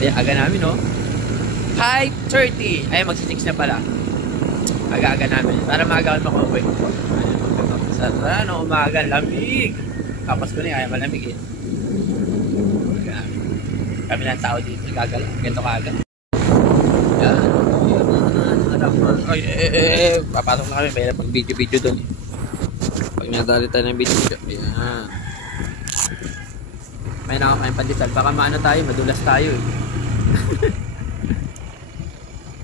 Kaya aga namin, no? 5:30. Ay, magsi-6 na pala. Aga-aga namin. Para maaga kami makauwi. Sa umaga, lamig. Tapos ko na, ayaw malamig eh. Kami ng tao dito, gagala. Ganito kaagad. Yan. Papasok na kami. May pag video doon eh. Pag natali tayo ng video. Yan. May nakakain pandesal. Baka maano tayo, madulas tayo eh.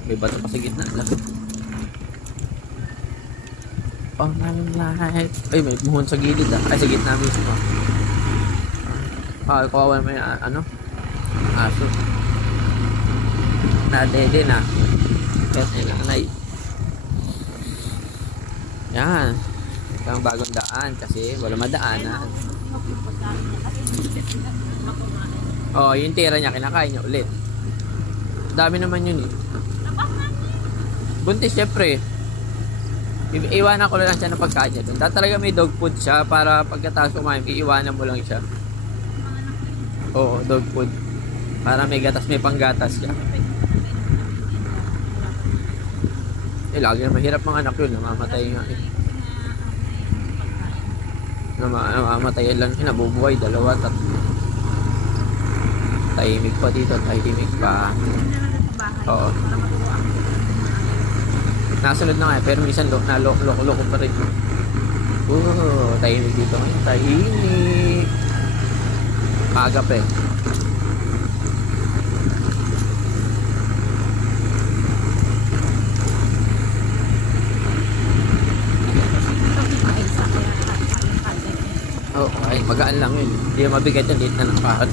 May bato pa sa gitna. Oh, light. Ay, may buhon sa gilid ah. Ay, sa gitna mismo. Ah, kawawa may ano? Aso. Nadede na. Kasi nanay. Yan. Ito ang bagong daan kasi wala madaanan. Oh, yung tira niya, kinakain niya ulit. Dami naman yun eh. Buntis syempre. Iiwanan ko lang siya ng pagkain niya doon. Talaga may dog food siya para pagkatapos kumain, iiwanan mo lang siya. Oo, dog food. Para may gatas, may panggatas siya. Eh, lagi na mahirap mga anak yun. Namamatay nga eh. Namamatay lang siya. Nabubuhay, 2, 3. Tahimik pa dito, tahimik pa. Oo. Nasunod na nga eh, pero minsan naloko pa rin. Tahimik dito ngayon. Tahimik. Maaga pa eh. Ay, magaan lang yun. Hindi mabigat yun, liit na ng bakal.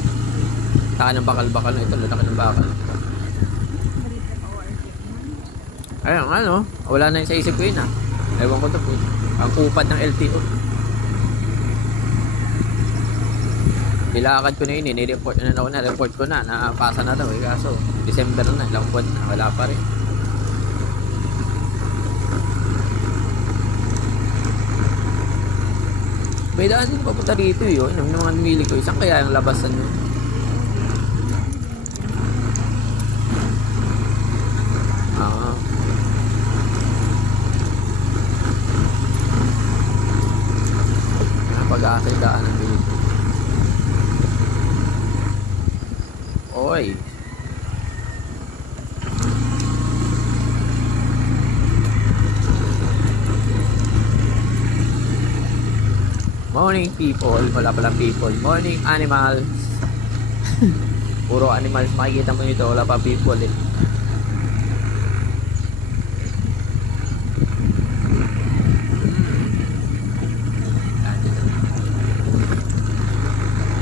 Saka ng bakal-bakal na ito, lalaki ng bakal. Ayun, ano, wala na yun sa isip ko yun ah. Ewan ko ito po. Ang upad ng LTO. Nilakad ko na yun, nireport na ako na, report ko na, napasa na daw eh. Kaso, December na, ilang buwan na, wala pa rin. May daan din papunta dito yun. Yung mga namili ko, isang kaya yung labasan yun. Pag-aasa yung daan ng bilig. Oy. Morning people. Wala palang people. Morning animals. Puro animals makikita mo nito. Wala pa people eh.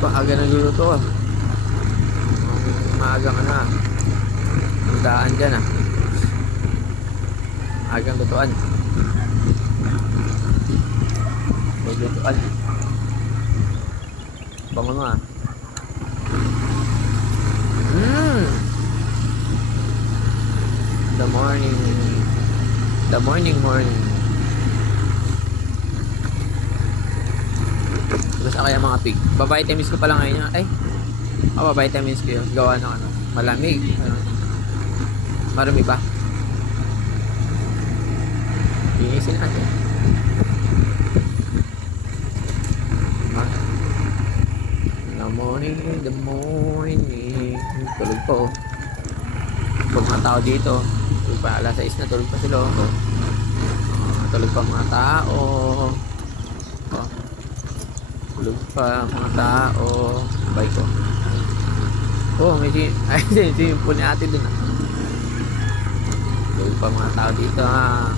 Maaga na luluto ah. Maaga ka na. Ang daan dyan ah. Maagang lutuan. Lutuan. Bango mo ah. The morning. The morning. Basta kaya mga pig. Babitamins ko pala ngayon. Ay. Babitamins ko yun. Gawa ng ano. Malamig. Marami ba? Inisin natin. The morning. Tulog po. Tulog mga tao dito. Tulog pa. Alas 6 na. Tulog pa sila. Tulog pa mga tao. Tulog pa mga tao. Sabay ko. May simple ni ate dun ah. Tulog pa mga tao dito ha.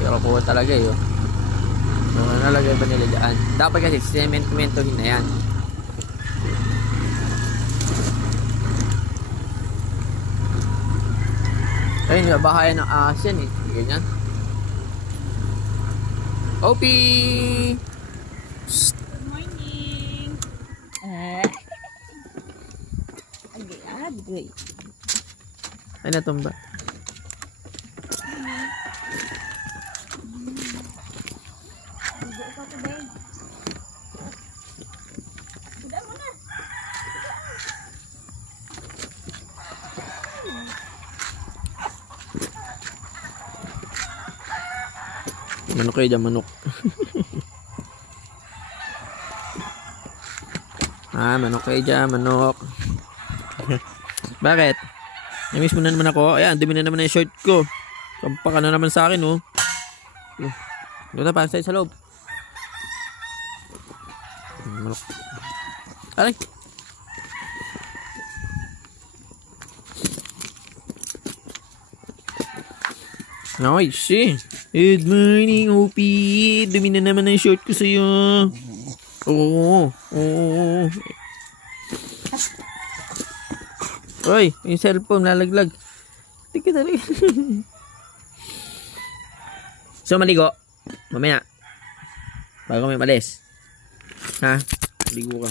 Pero po talaga yun. Nalagay ba nila dyan? Dapat kasi sementohin na yan. Ayun, bahayan ng ahas yan eh. Ganyan. Opie! Good morning! Agay. Ay, natumba. Manok kayo dyan, manok. Manok kayo dyan, manok. Bakit? Namiss mo na naman ako. Ayan, dumi na naman na yung shirt ko. Kampa ka na naman sa akin, oh. Doon na, pasay sa loob. Manok. Aray! Okay, see. Good morning, OP. Dumi na naman ang short ko sa'yo. Oo. Oy, yung cellphone lalaglag. Tika talaga. So, maligo. Mamaya. Bago kami malis. Ha? Maligo ka.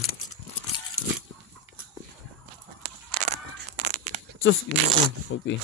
Sus, okay.